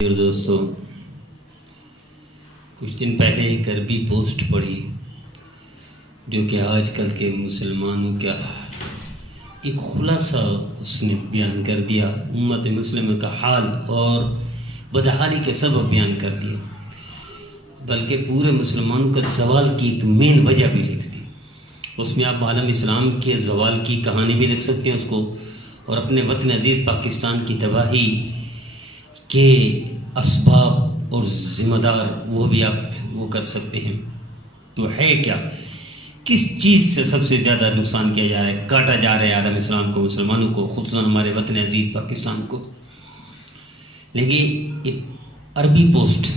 دوستو، کچھ دن پہلے ایک عربی پوسٹ پڑھی جو کہ آج کل کے مسلمانوں کا ایک خلاصہ اس نے بیان کر دیا، امت مسلمہ کا حال اور بدحالی کے سبب بیان کر دیا، بلکہ پورے مسلمانوں کا زوال کی ایک مین وجہ بھی لکھ دی۔ اس میں آپ عالم اسلام کے زوال کی کہانی بھی لکھ سکتے ہیں اس کو، اور اپنے وطن عزیز پاکستان کی تباہی کے اسباب اور ذمہ دار وہ بھی آپ وہ کر سکتے ہیں۔ تو ہے کیا، کس چیز سے سب سے زیادہ نقصان کیا جا رہا ہے، کاٹا جا رہا ہے عالم اسلام کو، مسلمانوں کو، خصوصاً ہمارے وطن عزیز پاکستان کو؟ لیکن ایک عربی پوسٹ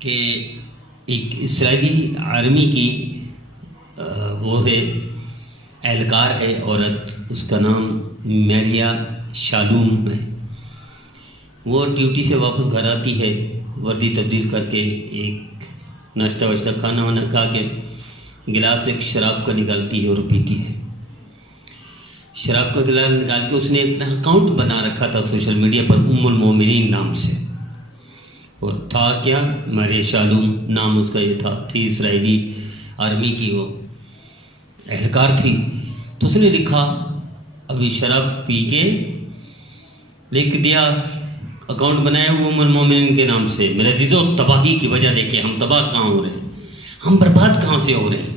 کہ ایک اسرائیلی آرمی کی وہ ہے، اہلکار ہے عورت، اس کا نام میریا شالوم ہے۔ وہ ڈیوٹی سے واپس گھر آتی ہے، وردی تبدیل کر کے ایک ناشتہ واشتہ کھانا وانا کھا کے گلاس ایک شراب کا نکالتی ہے اور پیتی ہے۔ شراب کا گلاس نکال کے اس نے اپنا اکاؤنٹ بنا رکھا تھا سوشل میڈیا پر ام المومنین نام سے، اور تھا کیا، میریا شالوم نام اس کا یہ تھا، تھی اسرائیلی آرمی کی، وہ اہلکار تھی۔ تو اس نے لکھا، ابھی شراب پی کے لکھ دیا، اکاؤنٹ بنایا وہ ام المومنین کے نام سے۔ میرے عزیزو، تباہی کی وجہ دیکھیں، ہم تباہ کہاں ہو رہے ہیں، ہم برباد کہاں سے ہو رہے ہیں؟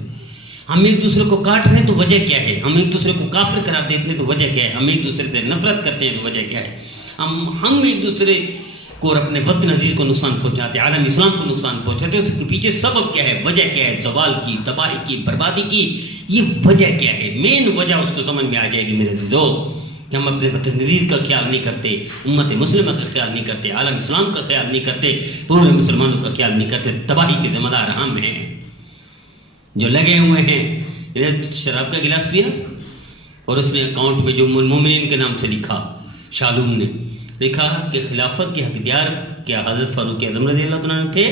ہم ایک دوسرے کو کاٹ رہے ہیں تو وجہ کیا ہے؟ ہم ایک دوسرے کو کافر قرار دیتے ہیں تو وجہ کیا ہے؟ ہم ایک دوسرے سے نفرت کرتے ہیں تو وجہ کیا ہے؟ ہم ایک دوسرے کو اور اپنے وطن عزیز کو نقصان پہنچاتے ہیں، عالم اسلام کو نقصان پہنچاتے ہیں۔ اس کے پیچھے سبب کیا ہے، وجہ کیا ہے؟ زوال کی، تباہی کی، بربادی کی، یہ وجہ کیا ہے؟ مین وجہ اس کو سمجھ میں آ جائے گی میرے عزیزو، کہ ہم اپنے وطن عزیز کا خیال نہیں کرتے، امت مسلمہ کا خیال نہیں کرتے، عالم اسلام کا خیال نہیں کرتے، پورے مسلمانوں کا خیال نہیں کرتے۔ تباہی کے ذمہ دار ہم ہیں جو لگے ہوئے ہیں۔ شراب کا گلاس پیا اور اس نے اکاؤنٹ میں جو ام المومنین کے نام سے لکھا، شالوم نے لکھا کہ خلافت کے حقدار کیا حضرت فاروق اعظم رضی اللہ عنہ تھے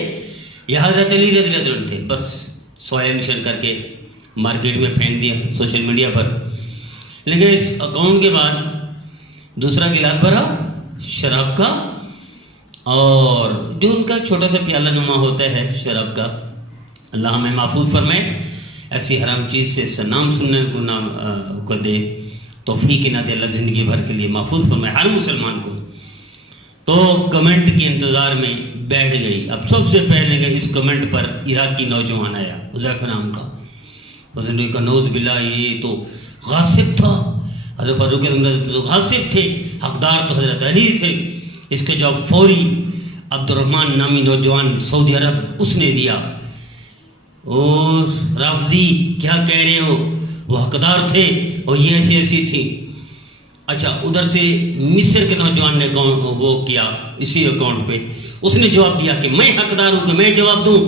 یا حضرت علی رضی اللہ عنہ تھے؟ بس سوال نشان کر کے مارکیٹ میں پھینک دیا سوشل میڈیا پر۔ لیکن اس اکاؤنٹ کے بعد دوسرا گلاس بھرا شراب کا، اور جو ان کا چھوٹا سا پیالہ نما ہوتا ہے شراب کا، اللہ ہمیں محفوظ فرمائے ایسی حرام چیز سے، نام سننے کو نام کو دے، توفیق نہ دے اللہ زندگی بھر کے لیے، محفوظ فرمائے ہر مسلمان کو۔ تو کمنٹ کے انتظار میں بیٹھ گئی۔ اب سب سے پہلے اس کمنٹ پر عراقی نوجوان آیا، حذیفہ نام کا، اس نے کہا نعوذ باللہ یہ تو غاصب تھا، حضرت فاروق غاصب تھے، حقدار تو حضرت علی تھے۔ اس کے جواب فوری عبد الرحمن نامی نوجوان سعودی عرب اس نے دیا، اور رافضی کیا کہہ رہے ہو، وہ حقدار تھے اور یہ ایسی ایسی تھی۔ اچھا، ادھر سے مصر کے نوجوان نے وہ کیا اسی اکاؤنٹ پہ، اس نے جواب دیا کہ میں حقدار ہوں، کہ میں جواب دوں،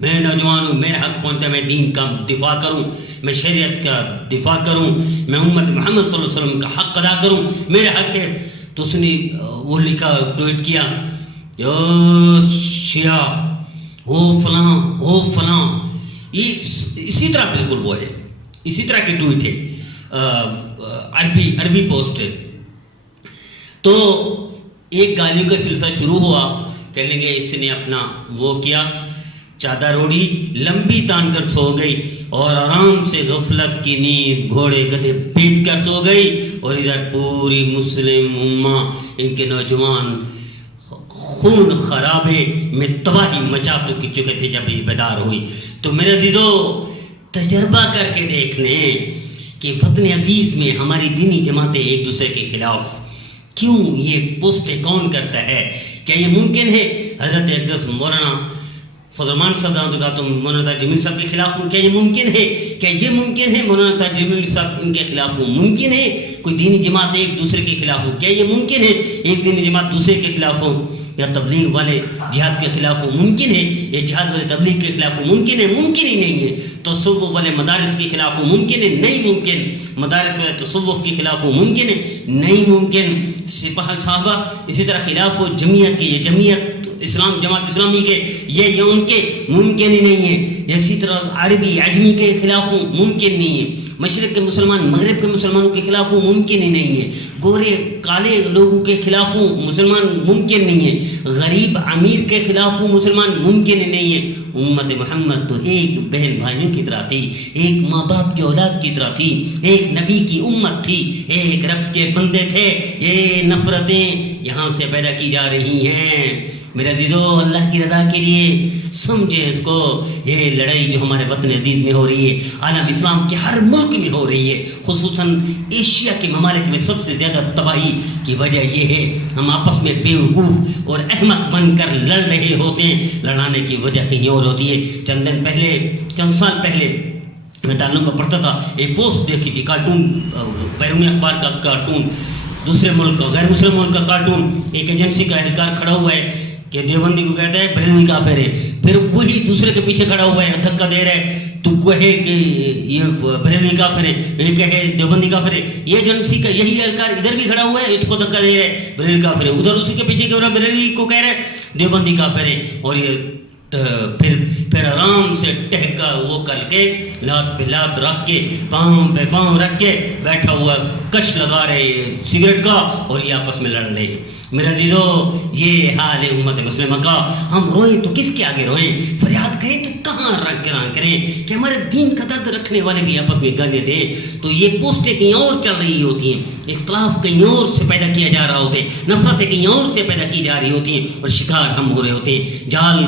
میں نوجوان ہوں، میرا حق پہنچتا ہے، میں دین کا دفاع کروں، میں شریعت کا دفاع کروں، میں امت محمد صلی اللہ علیہ وسلم کا حق ادا کروں، میرا حق ہے۔ تو اس نے وہ لکھا، ٹویٹ کیا، یا شیعہ ہو فلاں ہو فلاں، یہ اسی طرح بالکل وہ ہے، اسی طرح کی ٹویٹ ہے، عربی پوسٹ ہے۔ تو ایک گالیوں کا سلسلہ شروع ہوا، کہنے لگے اس نے اپنا وہ کیا، چادر اوڑھی، لمبی تان کر سو گئی، اور آرام سے غفلت کی نیند گھوڑے گدھے بیچ کر سو گئی، اور ادھر پوری مسلم امہ، ان کے نوجوان خون خرابے میں تباہی مچا چکے تھے جب یہ بیدار ہوئی۔ تو میرے عزیزو، تجربہ کر کے دیکھ لیں کہ وطن عزیز میں ہماری دینی جماعتیں ایک دوسرے کے خلاف کیوں یہ پوسٹیں کون کرتا ہے؟ کیا یہ ممکن ہے حضرت اقدس مولانا فضل الرحمان صاحب مولانا تاج جمیل صاحب کے خلاف ہوں؟ کیا یہ ممکن ہے؟ کیا یہ ممکن ہے مولانا تاج جمیل صاحب ان کے خلاف ہوں؟ ممکن ہے کوئی دینی جماعت ایک دوسرے کے خلاف ہو؟ کیا یہ ممکن ہے ایک دینی جماعت دوسرے کے خلاف ہو؟ یا تبلیغ والے جہاد کے خلاف ہو؟ ممکن ہے؟ یا جہاد والے تبلیغ کے خلاف ہو؟ ممکن ہے؟ ممکن ہی نہیں ہے۔ تصوف والے مدارس کے خلاف ہو؟ ممکن ہے؟ نہیں ممکن۔ مدارس والے تصوف کے خلاف ہو؟ ممکن ہے؟ نہیں ممکن۔ سپاہ صحابہ اسی طرح خلاف ہو جمعیت کے، یہ جمعیت اسلام جماعت اسلامی کے یہ ان کے ممکن ہی نہیں ہے. اسی طرح عربی عجمی کے خلاف ممکن نہیں ہے. مشرق کے مسلمان مغرب کے مسلمانوں کے خلاف ممکن ہی نہیں ہے. گورے کالے لوگوں کے خلاف مسلمان ممکن نہیں ہے. غریب امیر کے خلاف مسلمان ممکن ہی نہیں ہے. امت محمد تو ایک بہن بھائیوں کی طرح تھی, ایک ماں باپ کی اولاد کی طرح تھی, ایک نبی کی امت تھی, ایک رب کے بندے تھے. یہ نفرتیں یہاں سے پیدا کی جا رہی ہیں. میرا عزیزو, اللہ کی رضا کے لیے سمجھے اس کو. یہ لڑائی جو ہمارے وطن عزیز میں ہو رہی ہے, عالم اسلام کے ہر ملک میں ہو رہی ہے, خصوصاً ایشیا کے ممالک میں سب سے زیادہ تباہی کی وجہ یہ ہے ہم آپس میں بیوقوف اور احمق بن کر لڑ رہے ہوتے ہیں. لڑانے کی وجہ کہیں اور ہوتی ہے. چند سال پہلے میں تعلق میں پڑھتا تھا, ایک پوسٹ دیکھی تھی, کارٹون, بیرونی اخبار کا کارٹون, دوسرے ملک کا غیر مسلم ملک کا کارٹون. ایک ایجنسی کا اہلکار کھڑا ہوا ہے کہ دیوبندی کو کہتا ہے بریلوی کافر ہے, پھر وہی دوسرے کے پیچھے کھڑا ہوا ہے, دھکا دے رہا ہے, تو کہے کہ یہ بریلوی کافر ہے, یہ کہے دیوبندی کافر ہے. یہ ایجنسی کا یہی اہلکار ادھر بھی کھڑا ہوا ہے, اس کو دھکا دے رہا ہے بریلوی کافر ہے, ادھر اسی کے پیچھے بریلوی کو کہہ رہا ہے دیوبندی کافر ہے. اور یہ پھر آرام سے ٹہکا وہ کر کے لات پہ لات رکھ کے پاؤں پہ پاؤں رکھ کے بیٹھا ہوا کش لگا رہے سگریٹ کا, اور یہ آپس میں لڑ رہے ہیں. میرا عزیزو, یہ حال ہے امت مسلمہ کا. ہم روئیں تو کس کے آگے روئیں, فریاد کریں تو کہاں کریں کہ ہمارے دین کا درد رکھنے والے بھی آپس میں گالیاں دیں. تو یہ پوسٹیں کہیں اور چل رہی ہوتی ہیں, اختلاف کہیں اور سے پیدا کیا جا رہا ہوتے ہیں, نفرتیں کہیں اور سے پیدا کی جا رہی ہوتی ہیں, اور شکار ہم ہو رہے ہوتے ہیں. جال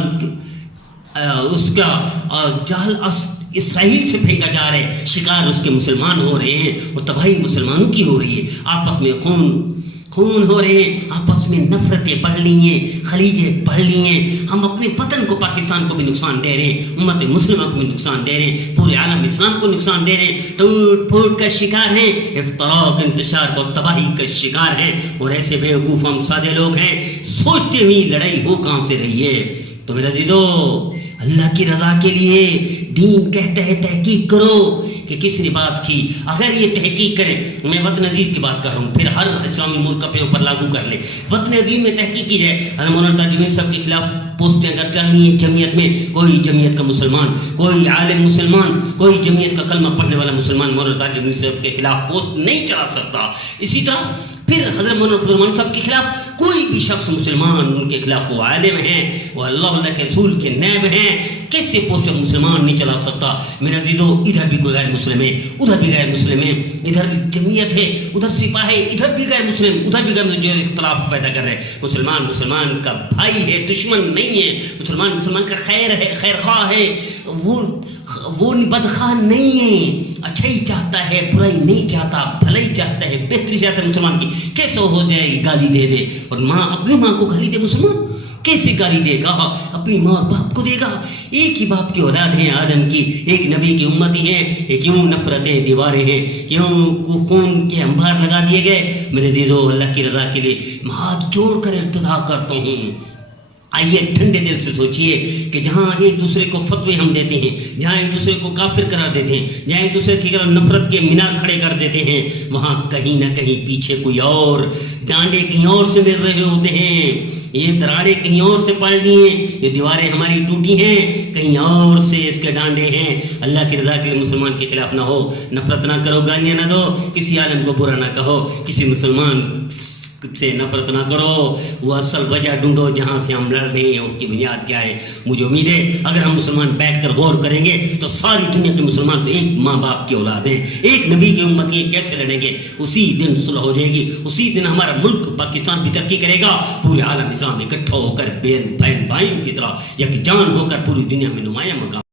اسرائیل سے پھینکا جا رہا ہے, شکار اس کے مسلمان ہو رہے ہیں, اور تباہی مسلمانوں کی ہو رہی ہے. آپس میں خون ہو رہے ہیں, آپس میں نفرتیں بڑھ لی ہیں, خلیجیں بڑھ لی ہیں. ہم اپنے وطن کو, پاکستان کو بھی نقصان دے رہے ہیں, امت مسلمہ کو بھی نقصان دے رہے ہیں, پورے عالم اسلام کو نقصان دے رہے ہیں. ٹوٹ پھوٹ کا شکار ہیں, افتراق انتشار اور تباہی کا شکار ہیں. اور ایسے بیوقوف ہم سادے لوگ ہیں, سوچتے ہوئی لڑائی ہو کہاں سے رہی ہے. تو میرا عزیزو, اللہ کی رضا کے لیے دین کہتا ہے تحقیق کرو کہ کس نے بات کی. اگر یہ تحقیق کریں, میں وطن عزیز کی بات کر رہا ہوں, پھر ہر اسلامی ملک اپنے اوپر لاگو کر لے. وطن عزیز میں تحقیق کی جائے, مولانا تاجمین صاحب کے خلاف پوسٹیں اگر چلنی ہے جمعیت میں, کوئی جمعیت کا مسلمان, کوئی عالم مسلمان, کوئی جمعیت کا کلمہ پڑھنے والا مسلمان مولانا تاجمین صاحب کے خلاف پوسٹ نہیں چلا سکتا. اسی طرح پھر حضرت مولانا فضل صاحب کے خلاف کوئی بھی شخص مسلمان, ان کے خلاف وہ عالم ہیں, وہ اللہ کے رسول کے نیب ہیں, کیسے پوسٹ مسلمان نہیں چلا سکتا. میرے عزیزو, ادھر بھی کوئی غیر مسلم ہے, ادھر بھی غیر مسلم ہے, ادھر بھی جمعیت ہے, ادھر سپاہ ہے, ادھر بھی غیر مسلم, ادھر بھی غیر, جو اختلاف پیدا کر رہے ہیں. مسلمان کا بھائی ہے, دشمن نہیں ہے. مسلمان کا خیر ہے, خیر خواہ ہے, وہ بدخواہ نہیں ہے, اچھا ہی چاہتا ہے, برائی نہیں چاہتا, بھلائی چاہتا ہے, بہتری چاہتا ہے. مسلمان کی کیسے ہو جائے گالی دے دے, اور اپنی ماں کو گالی دے, مسلمان کیسے گالی دے گا, اپنی ماں اور باپ کو دے گا. ایک ہی باپ کی اولاد ہیں آدم کی, ایک نبی کی امتی ہیں. کیوں نفرتیں دیواریں ہیں, کیوں خون کے انبار لگا دیے گئے. میرے عزیزو, اللہ کی رضا کے لیے میں ہاتھ جوڑ کر التجا کرتا ہوں, آئیے ٹھنڈے دل سے سوچئے کہ جہاں ایک دوسرے کو فتوے ہم دیتے ہیں, جہاں ایک دوسرے کو کافر قرار دیتے ہیں, جہاں ایک دوسرے کی نفرت کے مینار کھڑے کر دیتے ہیں, وہاں کہیں نہ کہیں پیچھے کوئی اور ڈانڈے کہیں اور سے مل رہے ہوتے ہیں. یہ دراڑیں کہیں اور سے پڑ گئی ہیں, یہ دیواریں ہماری ٹوٹی ہیں, کہیں اور سے اس کے ڈانڈے ہیں. اللہ کی رضا کے لیے مسلمان کے خلاف نہ ہو, نفرت نہ کرو, گالیاں نہ دو, کسی عالم کو برا نہ کہو, کسی مسلمان سے نفرت نہ کرو. وہ اصل وجہ ڈھونڈو جہاں سے ہم لڑ رہے ہیں, اس کی بنیاد کیا ہے. مجھے امید ہے اگر ہم مسلمان بیٹھ کر غور کریں گے تو ساری دنیا کے مسلمان ایک ماں باپ کی اولاد ہیں, ایک نبی کی امت یہ کیسے لڑیں گے, اسی دن صلح ہو جائے گی, اسی دن ہمارا ملک پاکستان بھی ترقی کرے گا. پورے عالم اسلام اکٹھا ہو کر بہن بھائیوں کی طرح یکجان ہو کر پوری دنیا میں نمایاں مقام